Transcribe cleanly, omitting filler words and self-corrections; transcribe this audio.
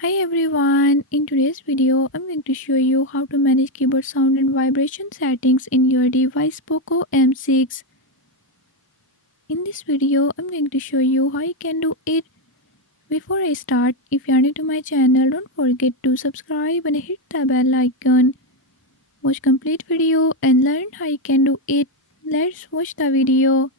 Hi everyone, in today's video I'm going to show you how to manage keyboard sound and vibration settings in your device POCO M6. In this video I'm going to show you how you can do it. Before I start, if you are new to my channel, don't forget to subscribe and hit the bell icon. Watch complete video and learn how you can do it. Let's watch the video.